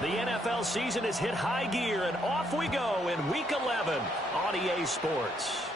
The NFL season has hit high gear, and off we go in Week 11 on EA Sports.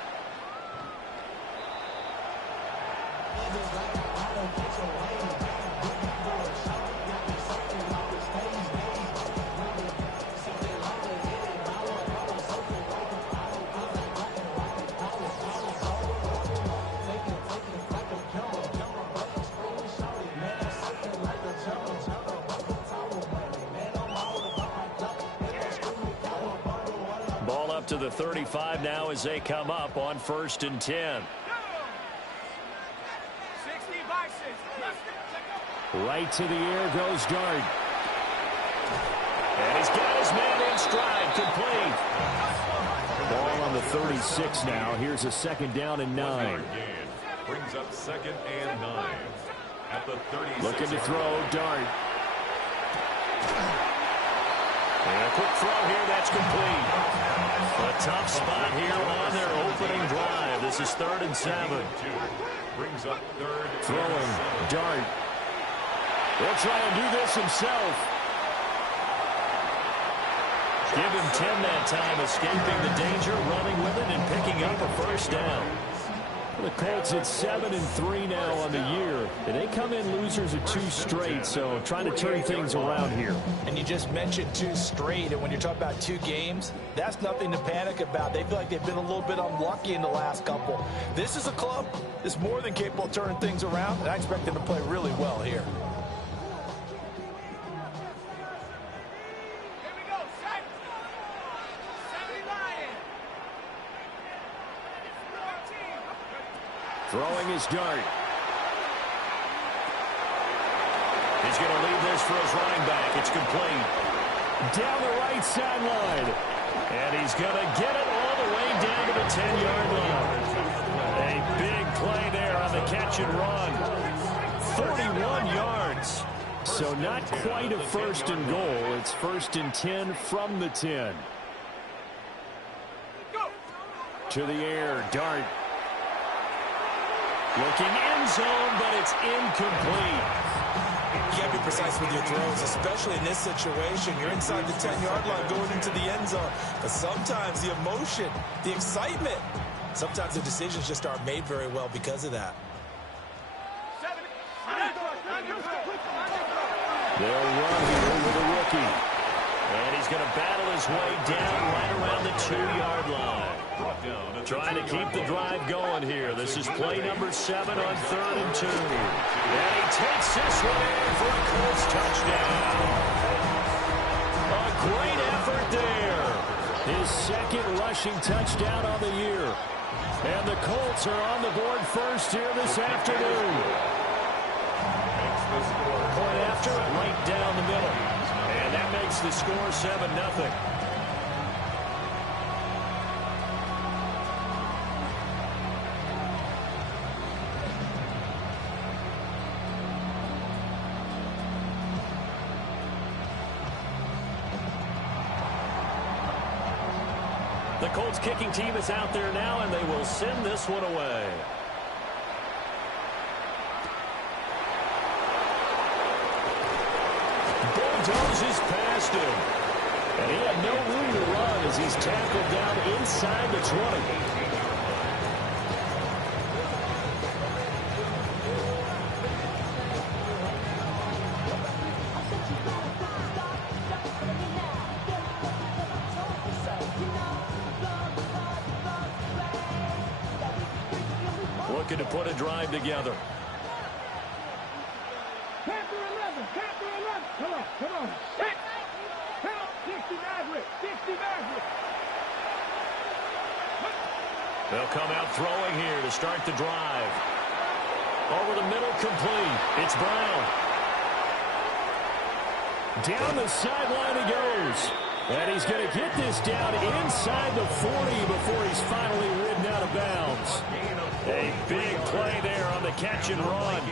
Ball up to the 35 now as they come up on 1st and 10. Right to the air goes Dart. And he's got his man in stride, complete. Ball on the 36 now. Here's a 2nd down and 9. Brings up 2nd and 9. At the 36. Looking to throw, Dart. And a quick throw here, that's complete. A tough spot here on their opening drive. This is 3rd and 7. Brings up 3rd. Throwing, Dart. He'll try and do this himself. Give him 10 that time, escaping the danger, running with it, and picking up a 1st down. The Colts at 7-3 now on the year. And they come in losers of 2 straight, so trying to turn things around here. And you just mentioned 2 straight, and when you're talking about 2 games, that's nothing to panic about. They feel like they've been a little bit unlucky in the last couple. This is a club that's more than capable of turning things around, and I expect them to play really well here. Throwing his Dart. He's going to leave this for his running back. It's complete. Down the right sideline. And he's going to get it all the way down to the 10-yard line. A big play there on the catch and run. 41 yards. So not quite a 1st and goal. It's 1st and 10 from the 10. To the air, Dart. Looking end zone, but it's incomplete. You got to be precise with your throws, especially in this situation. You're inside the 10-yard line going into the end zone. But sometimes the emotion, the excitement, sometimes the decisions just aren't made very well because of that. They'll run here with a rookie. And he's going to battle his way down right around the 2-yard line. Trying to keep the drive going here. This is play number 7 on 3rd and 2. And he takes this one in for a Colts touchdown. A great effort there. His 2nd rushing touchdown on the year. And the Colts are on the board first here this afternoon. Point after it right down the middle. And that makes the score 7-0. The Colts kicking team is out there now, and they will send this one away. Bulldozes past him. And he had no room to run as he's tackled down inside the 20. Looking to put a drive together. Panther 11, Panther 11. Come on, come on. Help, 60 Maverick, 60 Maverick. They'll come out throwing here to start the drive. Over the middle, complete. It's Brown. Down the sideline he goes. And he's going to get this down inside the 40 before he's finally ridden out of bounds. A big play there on the catch and run.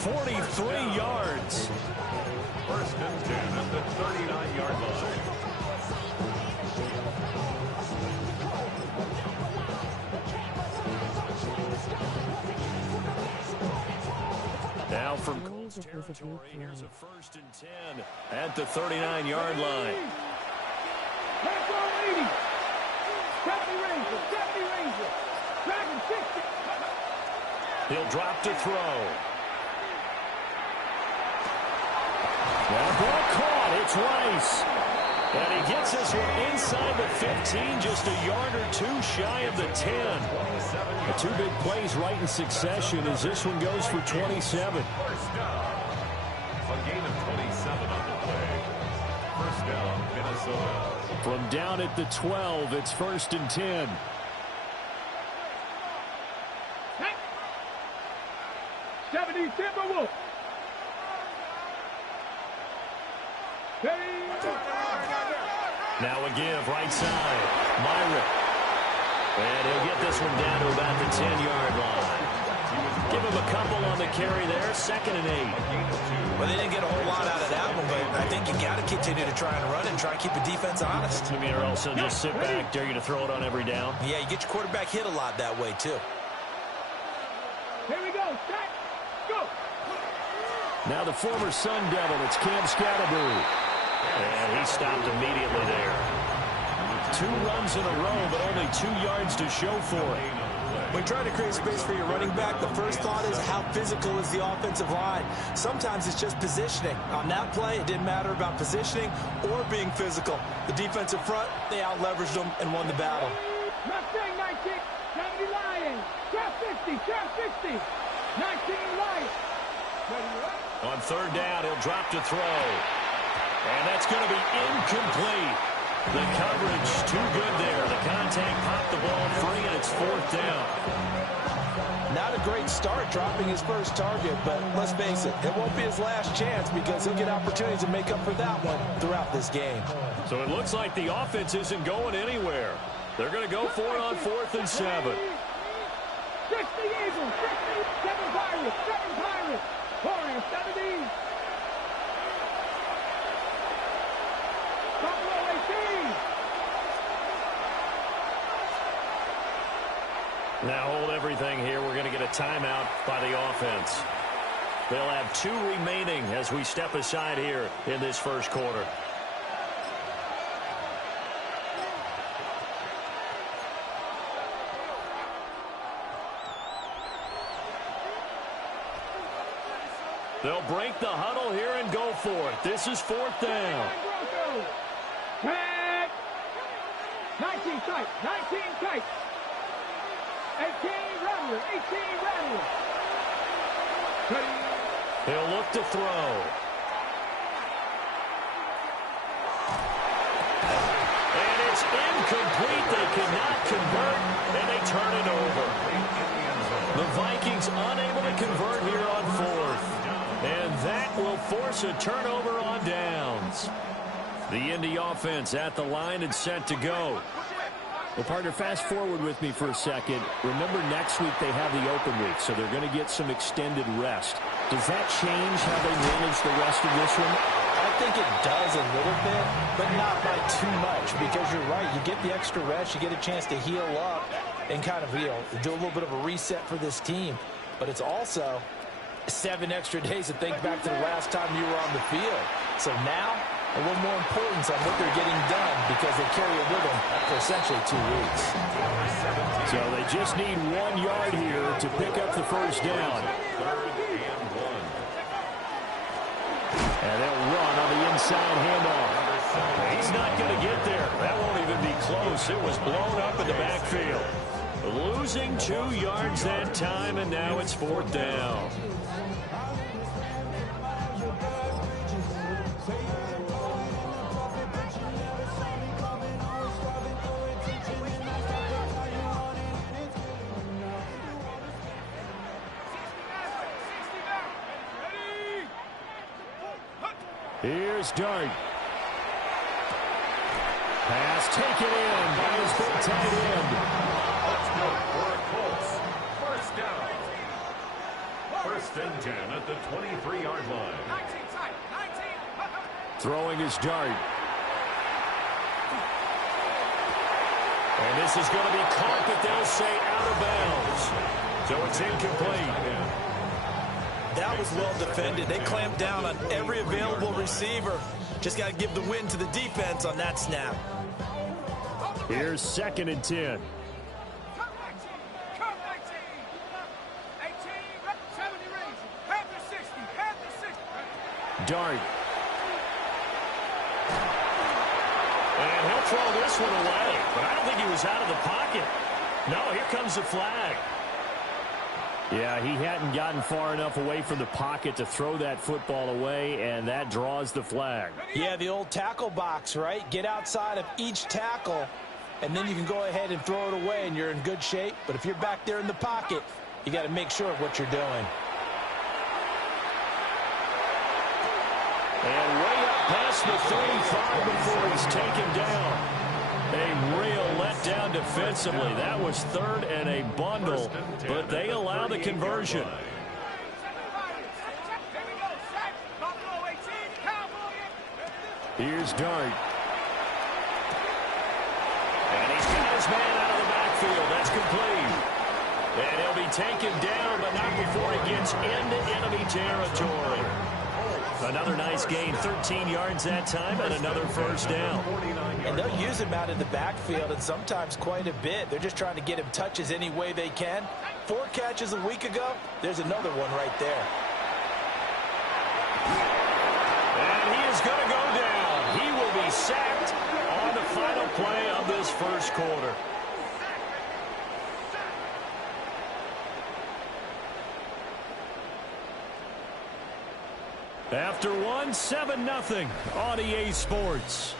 43 yards. 1st and 10 at the 39-yard line. Now from territory. Here's a 1st and 10 at the 39-yard line. Back on 80. 70 Ranger. 70 Ranger. Dragon 60. He'll drop to throw. That ball caught. It's Rice. And he gets this one inside the 15, just a yard or two shy of the 10. The two big plays right in succession as this one goes for 27. First down. A gain of 27 on the play. First down, Minnesota. From down at the 12, it's 1st and 10. 70 Timberwolves. Now a give, right side. Myrick. And he'll get this one down to about the 10-yard line. Give him a couple on the carry there. 2nd and 8. Well, they didn't get a whole lot out of that one, but I think you got to continue to try and run and try and keep the defense honest. I mean, or else he'll just sit back, dare you to throw it on every down. Yeah, you get your quarterback hit a lot that way, too. Here we go. Set. Go. Now the former Sun Devil, it's Cam Scatterbury. And he stopped immediately there. 2 runs in a row, but only 2 yards to show for it. When trying to create space for your running back, the first thought is how physical is the offensive line. Sometimes it's just positioning. On that play, it didn't matter about positioning or being physical. The defensive front, they out-leveraged them and won the battle. Mustang 19. 70 Lions. Trap 50. Trap 60. 19 Lions. On 3rd down, he'll drop to throw. And that's going to be incomplete. The coverage too good there. The contact popped the ball free, and it's 4th down. Not a great start dropping his first target, but let's face it, it won't be his last chance because he'll get opportunities to make up for that one throughout this game. So it looks like the offense isn't going anywhere. They're going to go for it on 4th and 7. 60 Eagles. 7 Pirates. 7 Pirates. 470. Now hold everything here. We're going to get a timeout by the offense. They'll have 2 remaining as we step aside here in this first quarter. They'll break the huddle here and go for it. This is 4th down. 19 tight. 19 tight. 18 Rattler. 18 Rattler. He'll look to throw. And it's incomplete. They cannot convert, and they turn it over. The Vikings unable to convert here on 4th. And that will force a turnover on downs. The Indy offense at the line and set to go. Well, partner, fast forward with me for a second. Remember, next week they have the open week, so they're going to get some extended rest. Does that change how they manage the rest of this one? I think it does a little bit, but not by too much, because you're right. You get the extra rest, you get a chance to heal up and kind of, do a little bit of a reset for this team. But it's also 7 extra days to think back to the last time you were on the field. So now, a little more importance on what they're getting done because they carry it with them for essentially 2 weeks. So they just need 1 yard here to pick up the first down. 3rd and 1. And they'll run on the inside handoff. He's not going to get there. That won't even be close. It was blown up in the backfield. Losing 2 yards that time, and now it's 4th down. Here's Dart. Pass taken in by his big tight end. Let's go for a Colts. First down. 1st and 10 at the 23-yard line. 19 tight. 19. Throwing his Dart. And this is going to be caught, but they'll say out of bounds. So it's incomplete. That was well defended. They clamped down on every available receiver. Just got to give the win to the defense on that snap. Here's 2nd and 10. Dart. And he'll throw this one away, but I don't think he was out of the pocket. No, here comes the flag. Yeah, he hadn't gotten far enough away from the pocket to throw that football away, and that draws the flag. Yeah, the old tackle box, right? Get outside of each tackle, and then you can go ahead and throw it away, and you're in good shape. But if you're back there in the pocket, you got to make sure of what you're doing. And way up past the 35 before he's taken down. A real letdown defensively. That was 3rd and a bundle, but they allow the conversion. Here's Dart. And he's got his man out of the backfield. That's complete. And he'll be taken down, but not before he gets into enemy territory. Another nice gain, 13 yards that time, and another first down. And they'll use him out in the backfield, and sometimes quite a bit. They're just trying to get him touches any way they can. 4 catches a week ago, there's another one right there. And he is going to go down. He will be sacked on the final play of this first quarter. After one, 7-0 on EA Sports.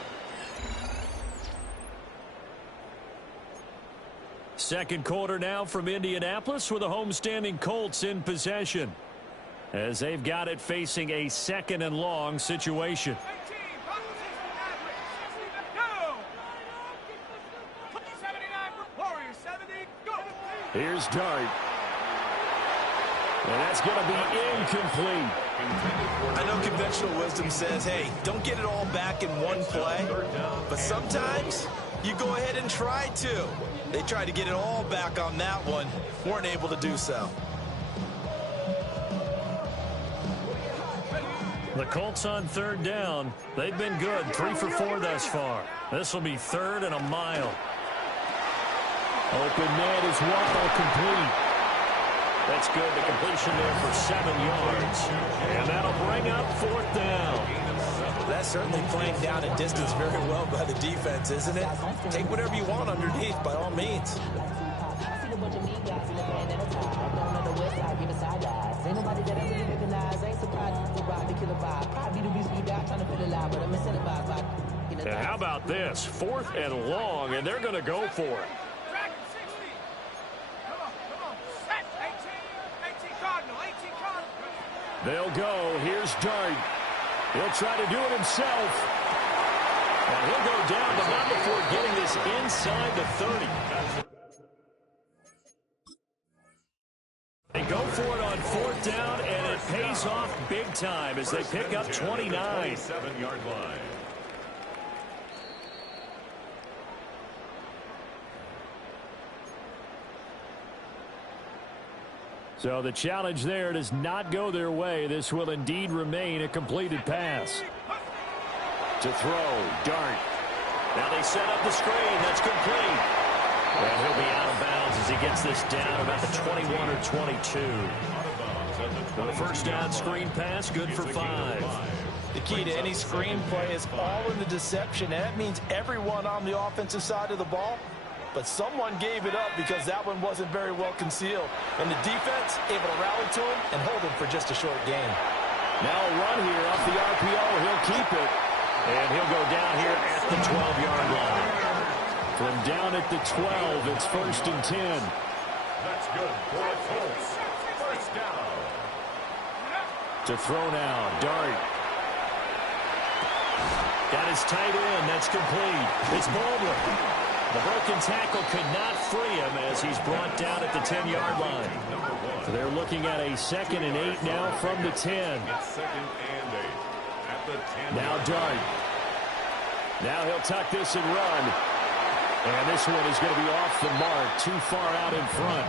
Second quarter now from Indianapolis with the homestanding Colts in possession, as they've got it facing a 2nd and long situation. Here's Dart. And that's going to be incomplete. I know conventional wisdom says, hey, don't get it all back in one play. But sometimes you go ahead and try to. They tried to get it all back on that one. Weren't able to do so. The Colts on 3rd down. They've been good, 3 for 4 thus far. This will be 3rd and a mile. Open man is Waddle complete. That's good. The completion there for 7 yards. And that'll bring up 4th down. That's certainly playing down a distance very well by the defense, isn't it? Take whatever you want underneath by all means. And how about this? 4th and long, and they're going to go for it. They'll go. Here's Dart. He'll try to do it himself. And he'll go down, but not before getting this inside the 30. They go for it on 4th down, and it pays off big time as they pick up 29. 7-yard line. So the challenge there does not go their way. This will indeed remain a completed pass. To throw, Dart. Now they set up the screen. That's complete. And he'll be out of bounds as he gets this down about the 21 or 22. The first down screen pass, good for 5. The key to any screen play is all in the deception. And that means everyone on the offensive side of the ball. But someone gave it up because that one wasn't very well concealed. And the defense able to rally to him and hold him for just a short gain. Now a run here off the RPO. He'll keep it. And he'll go down here at the 12-yard line. From down at the 12, it's 1st and 10. That's good for the Colts. First down. To throw now, Dart. Got his tight end. That's complete. It's Baldwin. The broken tackle could not free him as he's brought down at the 10-yard line. So they're looking at a 2nd and 8 now from the 10. It's 2nd and 8 at the 10. Now Dart. Now he'll tuck this and run. And this one is going to be off the mark, too far out in front.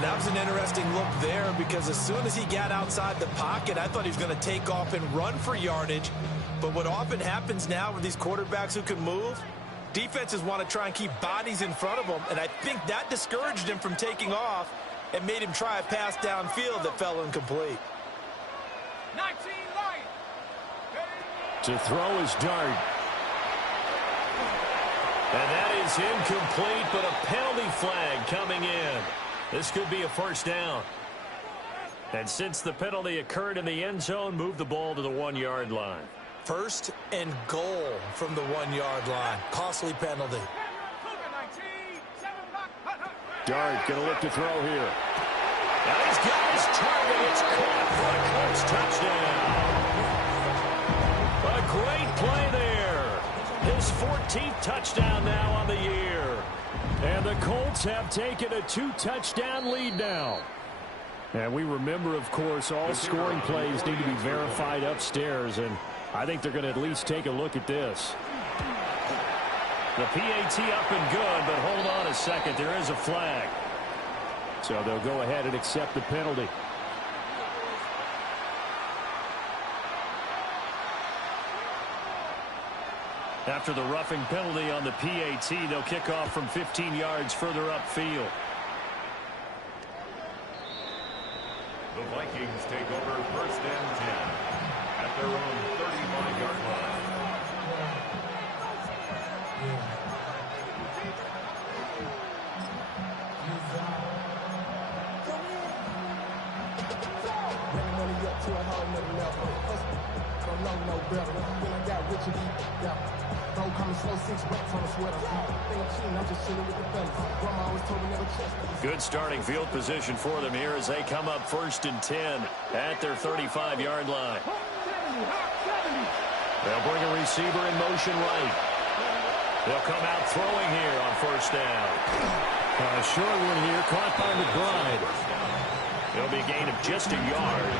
That was an interesting look there because as soon as he got outside the pocket, I thought he was going to take off and run for yardage. But what often happens now with these quarterbacks who can move, defenses want to try and keep bodies in front of them, and I think that discouraged him from taking off and made him try a pass downfield that fell incomplete. 19 Lions. To throw his dart. And that is incomplete, but a penalty flag coming in. This could be a first down. And since the penalty occurred in the end zone, move the ball to the 1-yard line. First and goal from the 1-yard line. Costly penalty. Dart going to look to throw here. Now he's got his target. It's caught for a Colts touchdown. A great play there. His 14th touchdown now on the year. And the Colts have taken a 2-touchdown lead now. And we remember, of course, all scoring plays need to be verified upstairs, and I think they're going to at least take a look at this. The PAT up and good, but hold on a second. There is a flag. So they'll go ahead and accept the penalty. After the roughing penalty on the PAT, they'll kick off from 15 yards further upfield. The Vikings take over first and 10 at their own 35-yard line. Good starting field position for them here as they come up first and 10 at their 35-yard line. They'll bring a receiver in motion right. They'll come out throwing here on first down. A short one here caught by McBride. It'll be a gain of just a yard,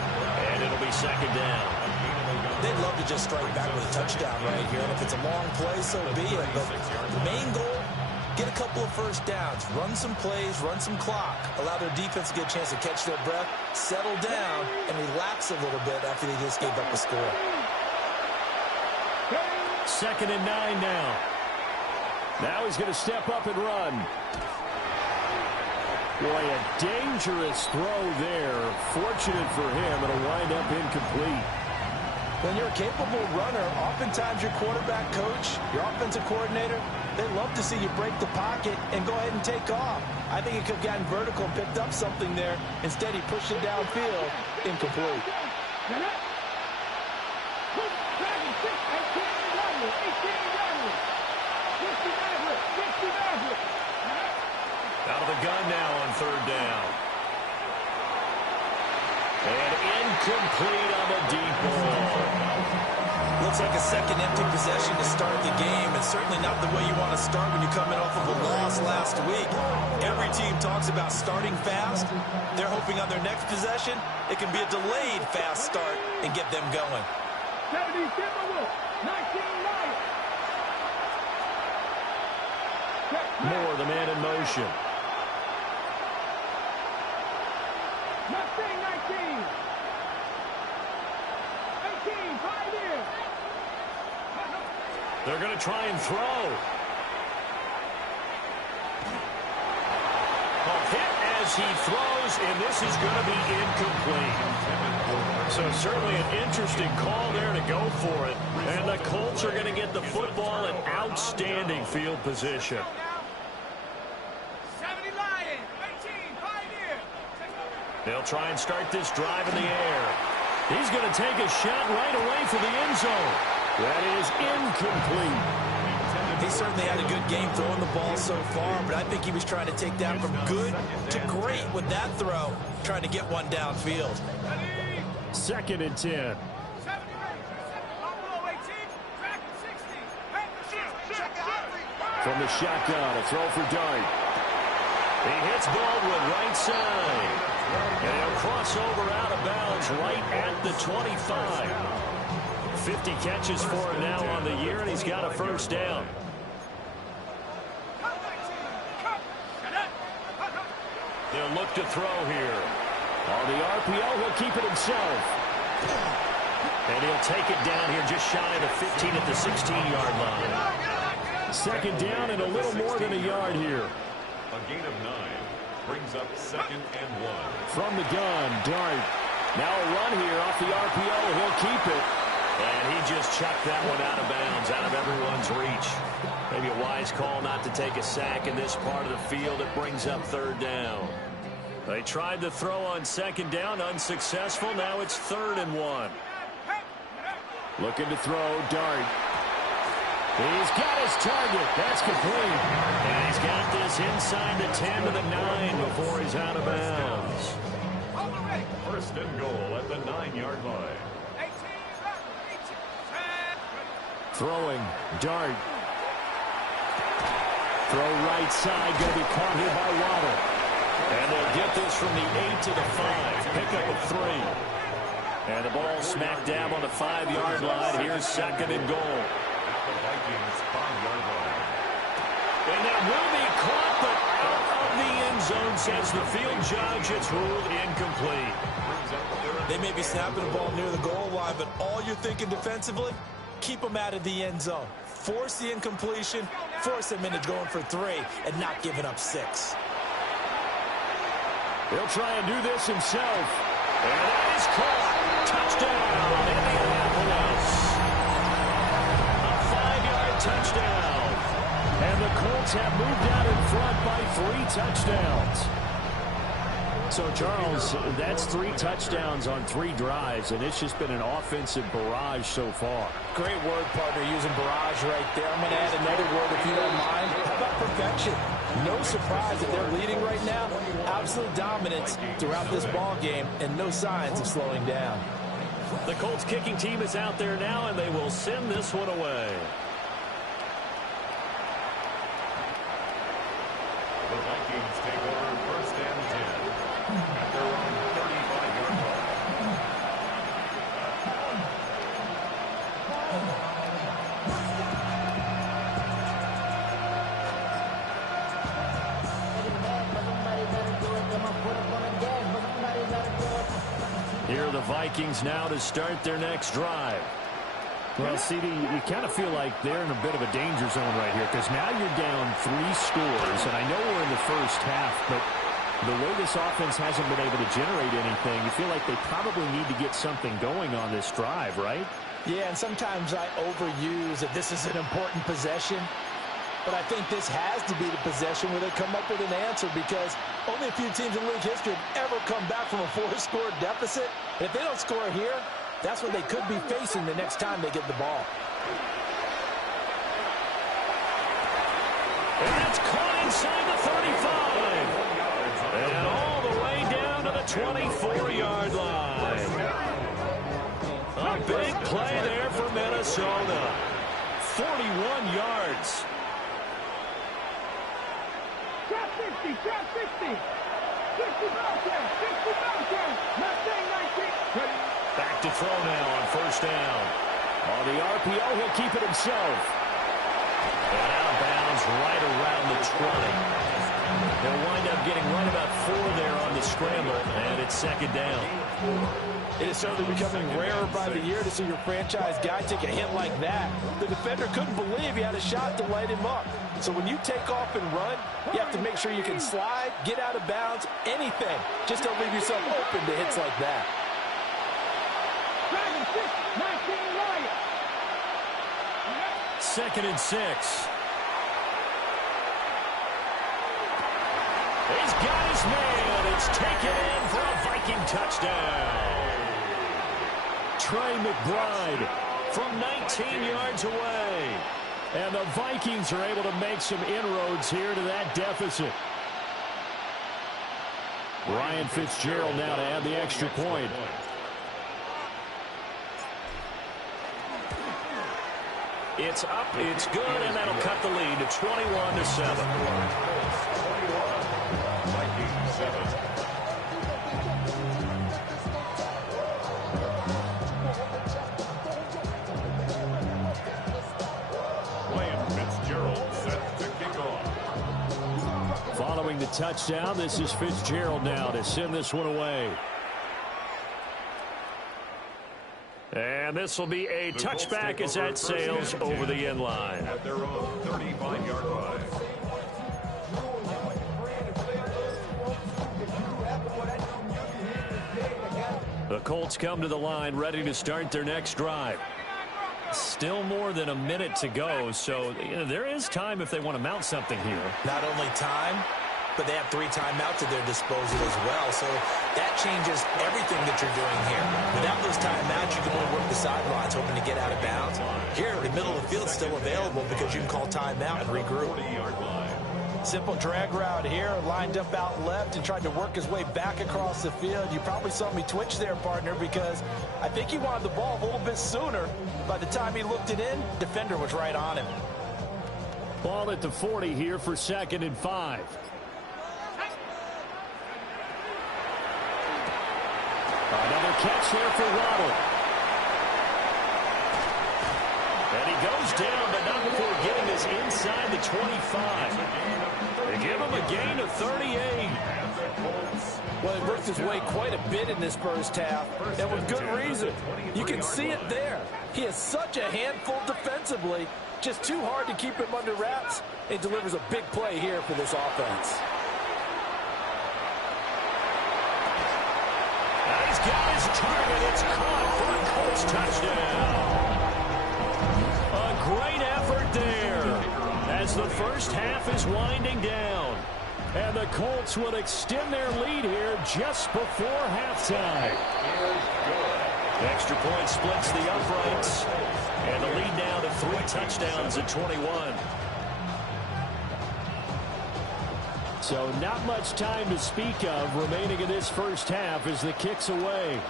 and it'll be second down. They'd love to just strike back with a touchdown right here. And if it's a long play, so be it. But the main goal, get a couple of first downs. Run some plays, run some clock. Allow their defense to get a chance to catch their breath, settle down, and relax a little bit after they just gave up a score. Second and 9 now. Now he's going to step up and run. Boy, a dangerous throw there. Fortunate for him, it'll wind up incomplete. When you're a capable runner, oftentimes your quarterback coach, your offensive coordinator, they love to see you break the pocket and go ahead and take off. I think he could have gotten vertical and picked up something there. Instead, he pushed it downfield, incomplete. Out of the gun now on third down. And incomplete on the deep ball. Looks like a second empty possession to start the game, and certainly not the way you want to start when you're coming off of a loss last week. Every team talks about starting fast. They're hoping on their next possession, it can be a delayed fast start and get them going. 70 Timberwolves, 19 Lions. Moore, the man in motion. 19. 18, Pioneer. They're going to try and throw. A hit as he throws, and this is going to be incomplete. So certainly an interesting call there to go for it. And the Colts are going to get the football in outstanding field position. 70 Lions, 18, Pioneer. They'll try and start this drive in the air. He's going to take a shot right away for the end zone. That is incomplete. He certainly had a good game throwing the ball so far, but I think he was trying to take that from good to great with that throw, trying to get one downfield. Second and 10. From the shotgun, a throw for Dart. He hits Baldwin right side. And he'll cross over out of bounds right at the 25. 50 catches for him now on the year, and he's got a first down. They'll look to throw here. On the RPO, he'll keep it himself. And he'll take it down here just shy of the 15 at the 16-yard line. Second down and a little more than a yard here. A gain of 9 brings up 2nd and 1. From the gun, Dart. Now a run here off the RPO. He'll keep it. And he just chucked that one out of bounds, out of everyone's reach. Maybe a wise call not to take a sack in this part of the field. It brings up 3rd down. They tried to throw on 2nd down, unsuccessful. Now it's 3rd and 1. Looking to throw, Dart. He's got his target. That's complete. And he's got this inside the 10 to the 9 before he's out of bounds. 1st and goal at the 9-yard line. Throwing, Dart. Throw right side, going to be caught here by Waddle. And they'll get this from the 8 to the 5. Pick up a 3. And the ball smacked dab on the 5-yard line. Here's 2nd and goal. The Vikings 5-yard line. And that will be caught, but out of the end zone, says the field judge. It's ruled incomplete. They may be snapping the ball near the goal line, but all you're thinking defensively, keep them out of the end zone. Force the incompletion, force them into going for 3, and not giving up 6. He'll try and do this himself. And that is caught. Touchdown, Indianapolis. A 5-yard touchdown. And the Colts have moved out in front by 3 touchdowns. So, Charles, that's 3 touchdowns on 3 drives, and it's just been an offensive barrage so far. Great word, partner, using barrage right there. I'm going to add another word, if you don't mind. How about perfection? No surprise that they're leading right now. Absolute dominance throughout this ball game, and no signs of slowing down. The Colts kicking team is out there now, and they will send this one away. The Vikings take over 1st and 10 at their own 35-yard line. Here are the Vikings now to start their next drive. Well, CD, you kind of feel like they're in a bit of a danger zone right here because now you're down 3 scores, and I know we're in the first half, but the way this offense hasn't been able to generate anything, you feel like they probably need to get something going on this drive, right? Yeah, and sometimes I overuse that this is an important possession, but I think this has to be the possession where they come up with an answer because only a few teams in league history have ever come back from a 4-score deficit. And if they don't score here, that's what they could be facing the next time they get the ball. And that's caught inside the 35. And all the way down to the 24-yard line. A big play there for Minnesota. 41 yards. Trap 60, trap 60. 60 Bellcat, 60 Bellcat. Mustang 19. Back to throw now on 1st down. On the RPO, he'll keep it himself. And out of bounds right around the 20. They'll wind up getting right about 4 there on the scramble, and it's 2nd down. It is certainly becoming rarer by the year to see your franchise guy take a hit like that. The defender couldn't believe he had a shot to light him up. So when you take off and run, you have to make sure you can slide, get out of bounds, anything. Just don't leave yourself open to hits like that. Dragon 6, 19 right. 2nd and 6. He's got his man. It's taken in for a Viking touchdown. Trey McBride from 19 yards away. And the Vikings are able to make some inroads here to that deficit. Ryan Fitzgerald now to add the extra point. It's up, it's good, and that'll cut the lead to 21-7. 21, Vikings 7. Following the touchdown. This is Fitzgerald now to send this one away. And this will be a touchback as that sails over the end line. At their own 35-yard line. The Colts come to the line ready to start their next drive. Still more than a minute to go, so there is time if they want to mount something here. Not only time, but they have 3 timeouts at their disposal as well, so that changes everything that you're doing here. Without those timeouts, you can only work the sidelines, hoping to get out of bounds. Here, the middle of the field is still available because you can call timeout and regroup. Simple drag route here, lined up out left and tried to work his way back across the field. You probably saw me twitch there, partner, because I think he wanted the ball a little bit sooner. By the time he looked it in, defender was right on him. Ball at the 40 here for 2nd and 5. Another catch there for Waddle. And he goes down, but not before getting us inside the 25. They give him a gain of 38. Well, he worked his way quite a bit in this first half, and with good reason. You can see it there. He is such a handful defensively, just too hard to keep him under wraps. It delivers a big play here for this offense. And he's got his target. It's caught for a Colts touchdown. A great effort there as the first half is winding down. And the Colts will extend their lead here just before halftime. Extra point splits the uprights. And the lead now to 3 touchdowns at 21. So not much time to speak of remaining in this first half as the kick's away.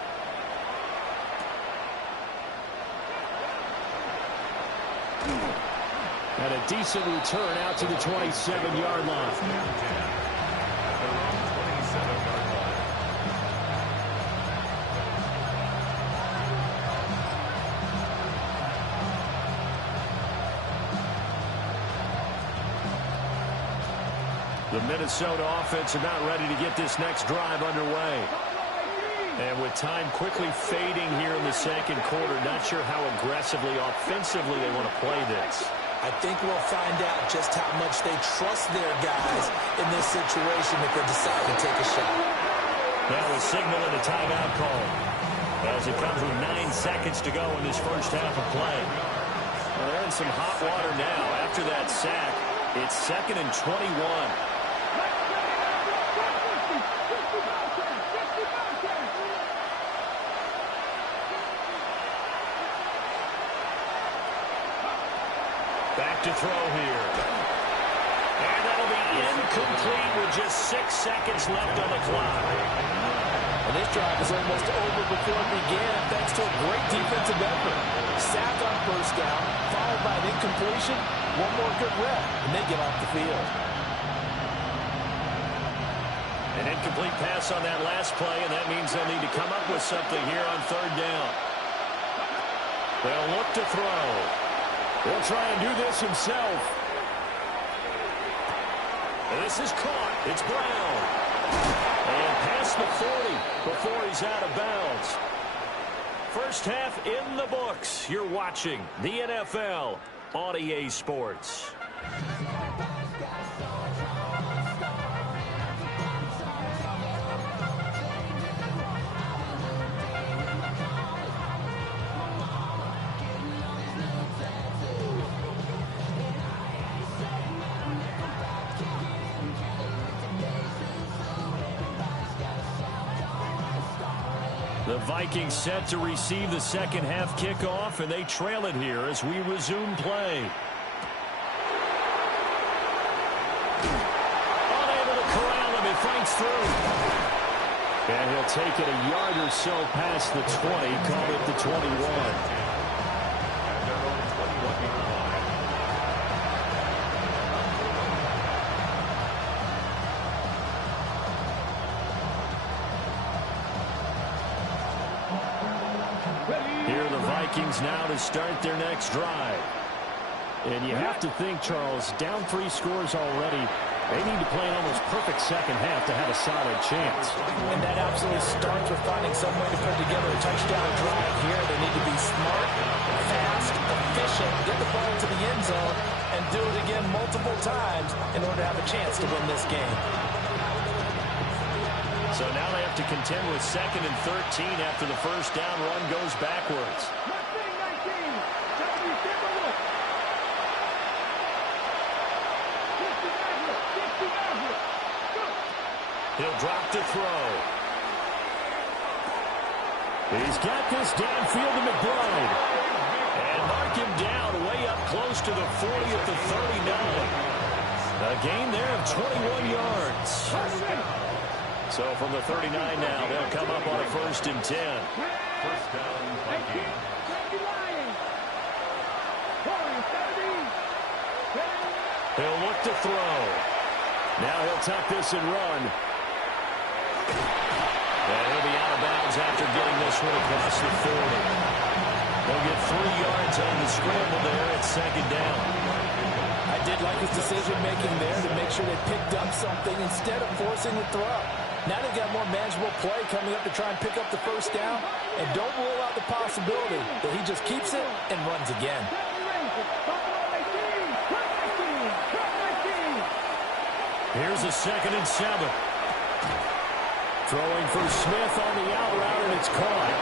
And a decent return out to the 27-yard line. The Minnesota offense are not ready to get this next drive underway. And with time quickly fading here in the second quarter, not sure how aggressively, offensively they want to play this. I think we'll find out just how much they trust their guys in this situation if they decide to take a shot. That was signaling a timeout call as it comes with 9 seconds to go in this first half of play. Well, they're in some hot water now. After that sack, it's 2nd and 21. Back to throw here. And that'll be incomplete with just 6 seconds left on the clock. And this drive is almost over before it began thanks to a great defensive effort. Sack on first down, followed by an incompletion, one more good rep, and they get off the field. An incomplete pass on that last play, and that means they'll need to come up with something here on 3rd down. They'll look to throw. He'll try and do this himself. And this is caught. It's Brown. And past the 40 before he's out of bounds. First half in the books. You're watching the NFL on EA Sports. The Vikings set to receive the second half kickoff, and they trail it here as we resume play. Unable to corral him, he fights through. And he'll take it a yard or so past the 20, call it the 21. Vikings now to start their next drive. And you have to think, Charles, down 3 scores already. They need to play an almost perfect second half to have a solid chance. And that absolutely starts with finding some way to put together a touchdown drive here. They need to be smart, fast, efficient, get the ball to the end zone, and do it again multiple times in order to have a chance to win this game. So now they have to contend with 2nd and 13 after the first down run goes backwards. He'll drop to throw. He's got this downfield to McBride. And mark him down way up close to the 40 at the 39. A gain there of 21 yards. So from the 39 now, they'll come up on a 1st and 10. First down, Vikings. He'll look to throw. Now he'll tuck this and run. And he'll be out of bounds after getting this one across the 40. They'll get 3 yards on the scramble there at 2nd down. I did like his decision-making there to make sure they picked up something instead of forcing the throw. Now they've got more manageable play coming up to try and pick up the first down. And don't rule out the possibility that he just keeps it and runs again. Here's a 2nd and 7. Throwing for Smith on the out route, and it's caught.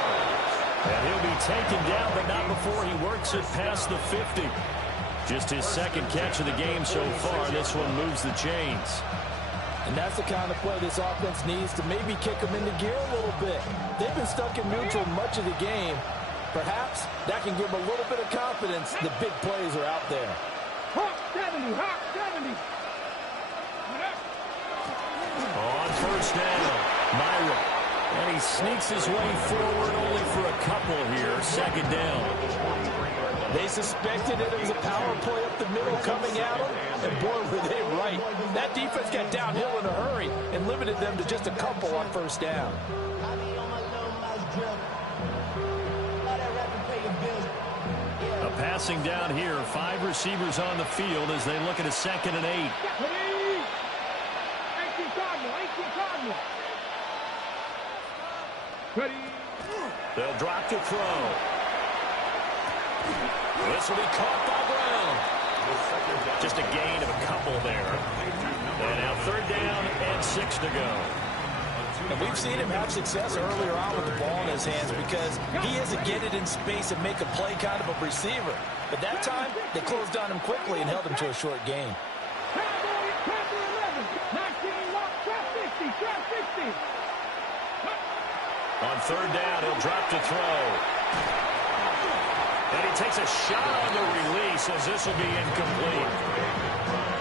And he'll be taken down, but not before he works it past the 50. Just his 2nd catch of the game so far. This one moves the chains. And that's the kind of play this offense needs to maybe kick them into gear a little bit. They've been stuck in neutral much of the game. Perhaps that can give them a little bit of confidence the big plays are out there. Hawk 70, Hawk 70. On 1st down, Myra. And he sneaks his way forward only for a couple here. 2nd down. They suspected it was a power play up the middle coming at them, and boy, were they right. That defense got downhill in a hurry and limited them to just a couple on 1st down. A passing down here. 5 receivers on the field as they look at a 2nd and 8. They'll drop to throw. This will be caught by Brown. Just a gain of a couple there. And now 3rd down and 6 to go. And we've seen him have success earlier on with the ball in his hands because he has to get it in space and make a play kind of a receiver. But that time, they closed on him quickly and held him to a short gain. On 3rd down, he'll drop to throw. And he takes a shot on the release as this will be incomplete.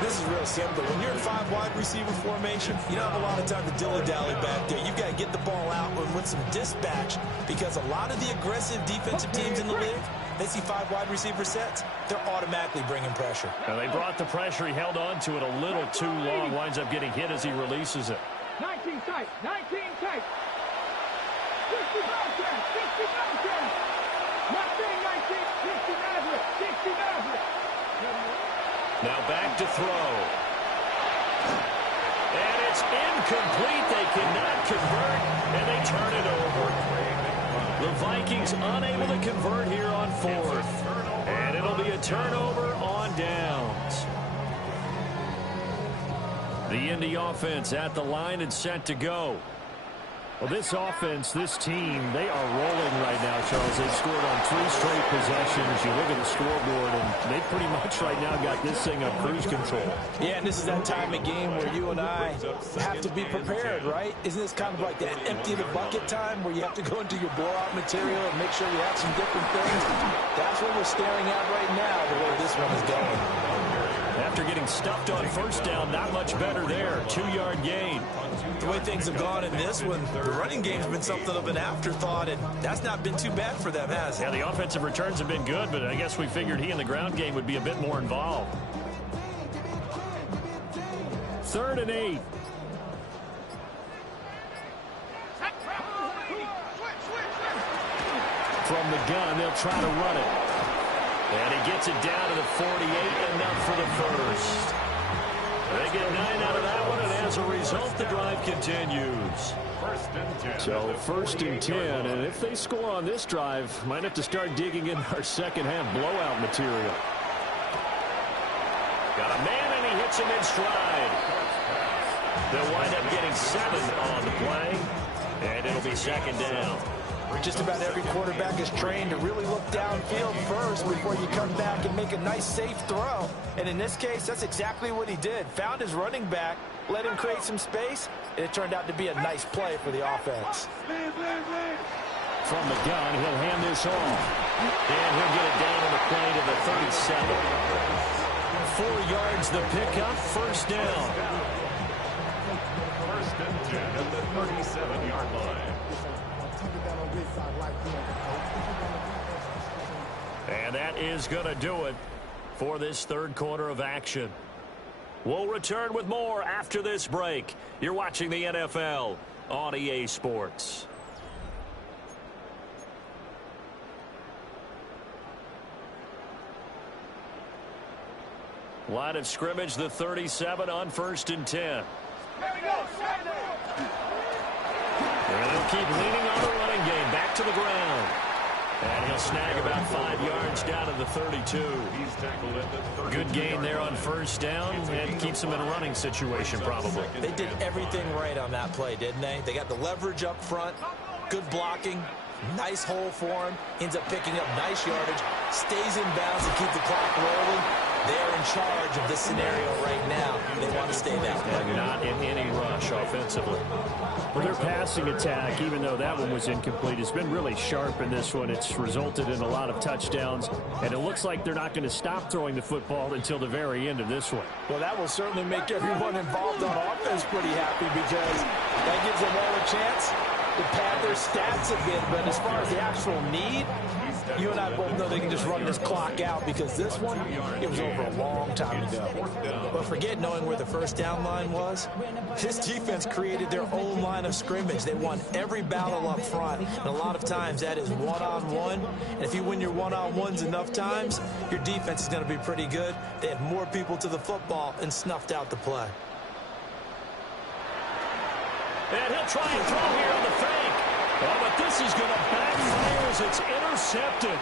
This is real simple. When you're in 5 wide receiver formation, you don't have a lot of time to dilly-dally back there. You've got to get the ball out with some dispatch because a lot of the aggressive defensive teams in the league, they see 5 wide receiver sets, they're automatically bringing pressure. Now they brought the pressure. He held on to it a little too long. Winds up getting hit as he releases it. 19 tight, 19 tight. 60 mountain, 60 mountain. Not being 19, 60 Maverick, 60 Maverick. Now back to throw. And it's incomplete. They cannot convert, and they turn it over. The Vikings unable to convert here on 4th. And it'll be a turnover on downs. The Indy offense at the line and set to go. Well, this offense, this team, they are rolling right now, Charles. They've scored on 3 straight possessions. You look at the scoreboard, and they pretty much right now got this thing on cruise control. Yeah, and this is that time of game where you and I have to be prepared, right? Isn't this kind of like that empty the bucket time where you have to go into your blowout material and make sure you have some different things? That's what we're staring at right now, the way this one is going. After getting stuffed on 1st down, not much better there. 2-yard gain. The way things have gone in this one, the running game's been something of an afterthought, and that's not been too bad for them, has it? Yeah, the offensive returns have been good, but I guess we figured he in the ground game would be a bit more involved. 3rd and 8. From the gun, they'll try to run it. And he gets it down to the 48, enough for the first. They get 9 out of that one, and as a result, the drive continues. So 1st and 10, and if they score on this drive, might have to start digging in our second-half blowout material. Got a man, and he hits him in stride. They'll wind up getting 7 on the play, and it'll be 2nd down. Just about every quarterback is trained to really look downfield first before you come back and make a nice, safe throw. And in this case, that's exactly what he did. Found his running back, let him create some space, and it turned out to be a nice play for the offense. From the gun, he'll hand this off. And he'll get it down on the play to the 37. 4 yards the pickup, 1st down. 1st and 10 at the 37-yard line. And that is going to do it for this 3rd quarter of action. We'll return with more after this break. You're watching the NFL on EA Sports. Line of scrimmage, the 37 on 1st and 10. And they'll keep leaning on the running game. Back to the ground. And he'll snag about 5 yards down to the 32. He's tackled at the 32. Good gain there on 1st down and keeps him in a running situation probably. They did everything right on that play, didn't they? They got the leverage up front, good blocking, nice hole for him, ends up picking up nice yardage, stays in bounds to keep the clock rolling. They're in charge of this scenario right now. They want to stay that way. And not in any rush offensively. Well, their passing attack, even though that one was incomplete, has been really sharp in this one. It's resulted in a lot of touchdowns, and it looks like they're not going to stop throwing the football until the very end of this one. Well, that will certainly make everyone involved on offense pretty happy because that gives them all a chance to pad their stats a bit. But as far as the actual need, you and I both know they can just run this clock out because this one, it was over a long time ago. But forget knowing where the 1st down line was. This defense created their own line of scrimmage. They won every battle up front, and a lot of times that is one-on-one. And if you win your one-on-ones enough times, your defense is going to be pretty good. They had more people to the football and snuffed out the play. And he'll try and throw here on the fake. Oh, but this is going to backfire as it's intercepted.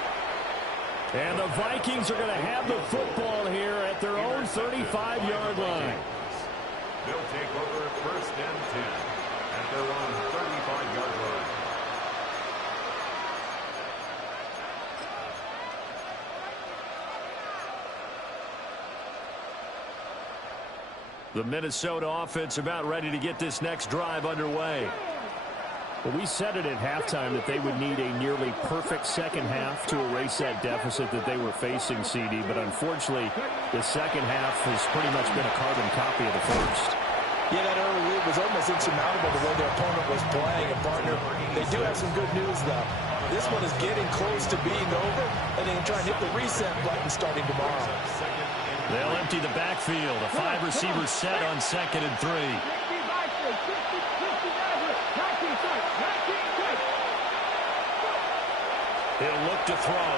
And the Vikings are going to have the football here at their own 35-yard line. They'll take over 1st and 10 at their own 35-yard line. The Minnesota offense about ready to get this next drive underway. Well, we said it at halftime that they would need a nearly perfect second half to erase that deficit that they were facing, CD. But unfortunately, the second half has pretty much been a carbon copy of the first. Yeah, that early lead was almost insurmountable the way their opponent was playing. And, partner, they do have some good news, though. This one is getting close to being over, and they can try and hit the reset button starting tomorrow. They'll empty the backfield. A 5-receiver set on 2nd and 3. He'll look to throw.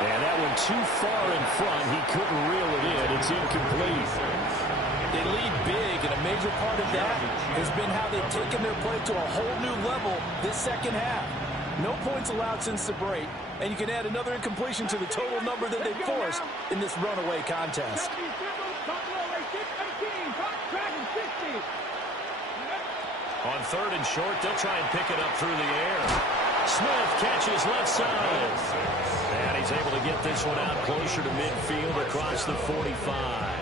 And that one too far in front. He couldn't reel it in. It's incomplete. They lead big, and a major part of that has been how they've taken their play to a whole new level this second half. No points allowed since the break, and you can add another incompletion to the total number that they forced in this runaway contest. On 3rd and short, they'll try and pick it up through the air. Smith catches left side. And he's able to get this one out closer to midfield across the 45.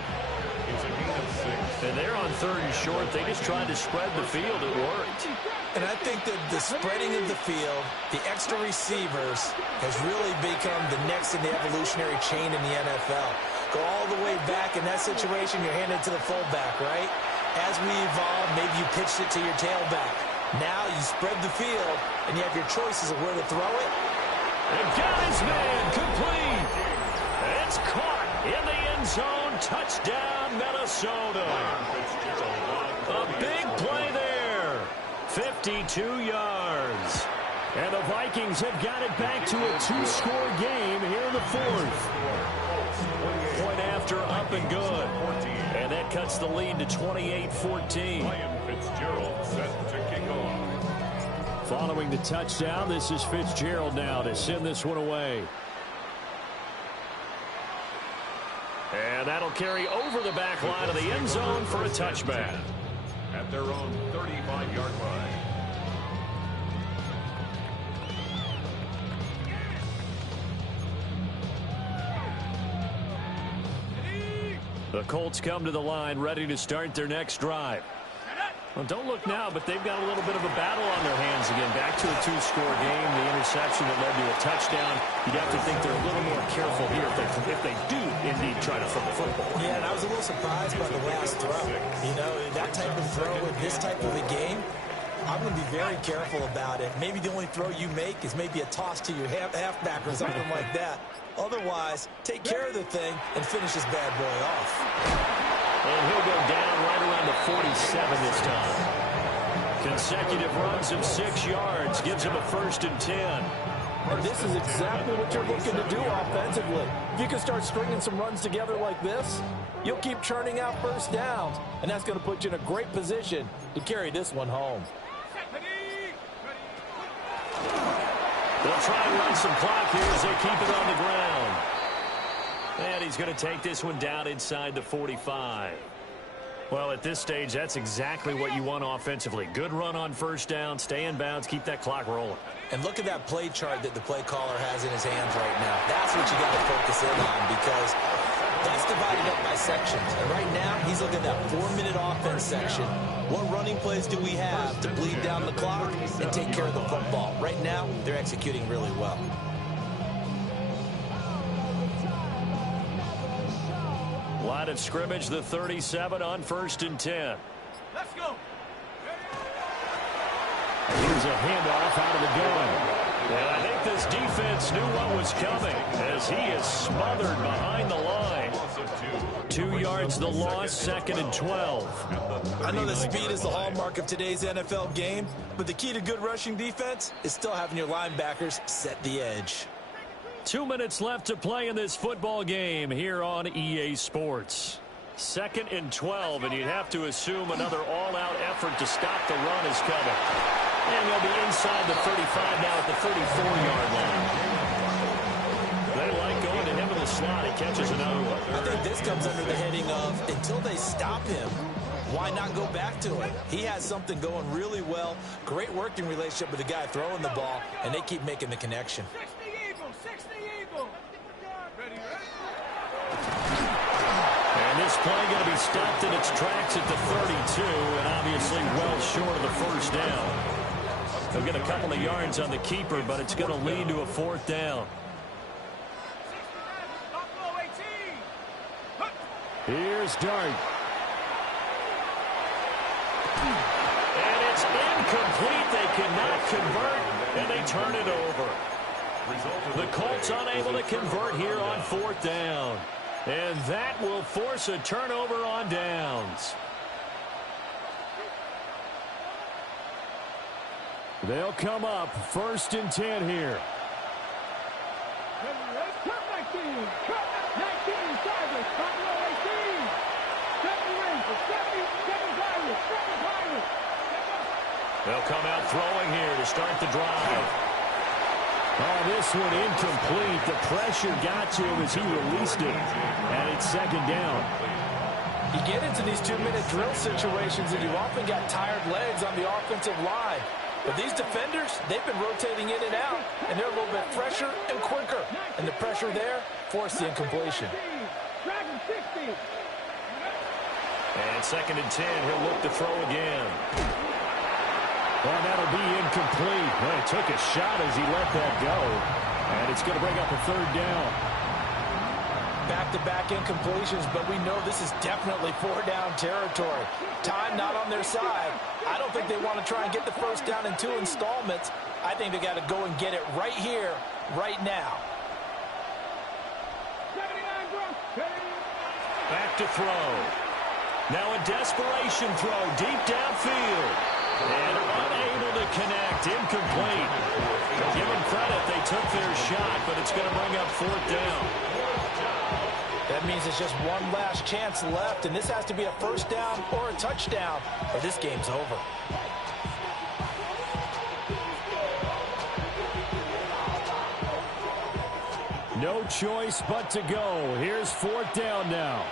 And they're on 3rd and short. They just tried to spread the field. It worked. And I think that the spreading of the field, the extra receivers, has really become the next in the evolutionary chain in the NFL. Go all the way back in that situation, you're handed to the fullback, right? As we evolve, maybe you pitched it to your tailback. Now you spread the field, and you have your choices of where to throw it. And got his man complete. It's caught in the end zone. Touchdown, Minnesota. A big play there. 52 yards. And the Vikings have got it back to a two-score game here in the fourth. Point after, up and good. And that cuts the lead to 28-14. Fitzgerald set to kick off. Following the touchdown, this is Fitzgerald now to send this one away. And that'll carry over the back line of the end zone for a touchback. At their own 35-yard line. The Colts come to the line ready to start their next drive. Well, don't look now, but they've got a little bit of a battle on their hands again. Back to a two-score game. The interception that led to a touchdown. You'd have to think they're a little more careful here if they do indeed try to throw the football. Yeah, and I was a little surprised by the last throw. You know, that type of throw in this type of a game, I'm going to be very careful about it. Maybe the only throw you make is maybe a toss to your halfback or something like that. Otherwise, take care of the thing and finish this bad boy off. And he'll go down right around the 47 this time. Consecutive runs of 6 yards gives him a 1st and 10. And this is exactly what you're looking to do offensively. If you can start stringing some runs together like this, you'll keep churning out first downs, and that's going to put you in a great position to carry this one home. They'll try and run some clock here as they keep it on the ground. And he's going to take this one down inside the 45. Well, at this stage, that's exactly what you want offensively. Good run on first down, stay in bounds, keep that clock rolling. And look at that play chart that the play caller has in his hands right now. That's what you got to focus in on, because that's divided up by sections. And right now, he's looking at that 4-minute offense section. What running plays do we have to bleed down the clock and take care of the football? Right now, they're executing really well. Line of scrimmage, the 37 on 1st and 10. Let's go. Here's a handoff out of the gun. And I think this defense knew what was coming as he is smothered behind the line. 2 yards the loss, 2nd and 12. I know that speed is the hallmark of today's NFL game, but the key to good rushing defense is still having your linebackers set the edge. 2 minutes left to play in this football game here on EA Sports. 2nd and 12, and you'd have to assume another all-out effort to stop the run is coming. And they'll be inside the 35 now at the 34-yard line. They like going to him in the slot. He catches another one. I think this comes under the heading of, until they stop him, why not go back to it? He has something going really well. Great working relationship with the guy throwing the ball, and they keep making the connection. 60 Eagle. Ready. And this play going to be stopped in its tracks at the 32, and obviously well short of the first down. They'll get a couple of yards on the keeper, but it's going to lead to a 4th down. Here's Dart. And it's incomplete. They cannot convert, and they turn it over. The Colts unable to convert here on 4th down. And that will force a turnover on downs. They'll come up 1st and 10 here. They'll come out throwing here to start the drive. Oh, this one incomplete. The pressure got to him as he released it. And it's 2nd down. You get into these 2-minute drill situations, and you often got tired legs on the offensive line. But these defenders, they've been rotating in and out, and they're a little bit fresher and quicker. And the pressure there forced the incompletion. And 2nd and 10, he'll look to throw again. Well, that'll be incomplete. Well, he took a shot as he let that go. And it's going to bring up a 3rd down. Back-to-back incompletions, but we know this is definitely 4-down territory. Time not on their side. I don't think they want to try and get the first down in 2 installments. I think they got to go and get it right here, right now. Back to throw. Now a desperation throw deep downfield. And unable to connect. Incomplete. Give them credit. They took their shot, but it's going to bring up 4th down. That means it's just one last chance left, and this has to be a 1st down or a touchdown, or this game's over. No choice but to go. Here's 4th down now.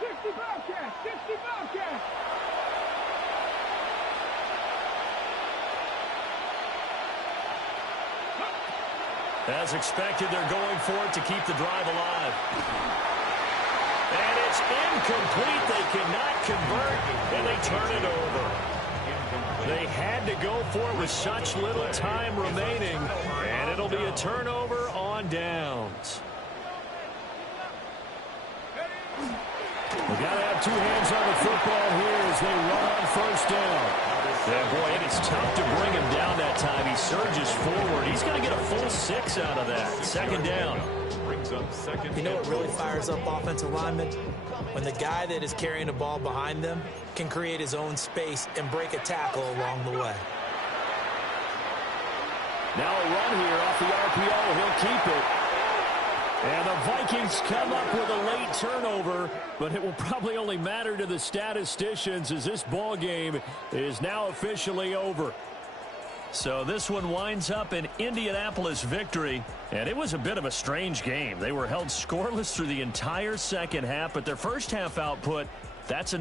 60 Bobcats! 60 Bobcats! As expected, they're going for it to keep the drive alive. And it's incomplete. They cannot convert, and they turn it over. They had to go for it with such little time remaining, and it'll be a turnover on downs. We got to have 2 hands on the football here as they run on 1st down. Yeah, boy, and it's tough to bring him down that time. He surges forward. He's going to get a full 6 out of that. 2nd down. You know what really fires up offensive linemen? When the guy that is carrying the ball behind them can create his own space and break a tackle along the way. Now a run here off the RPO. He'll keep it. And the Vikings come up with a late turnover, but it will probably only matter to the statisticians as this ball game is now officially over. So this one winds up an Indianapolis victory, and it was a bit of a strange game. They were held scoreless through the entire second half, but their first half output, that's enough.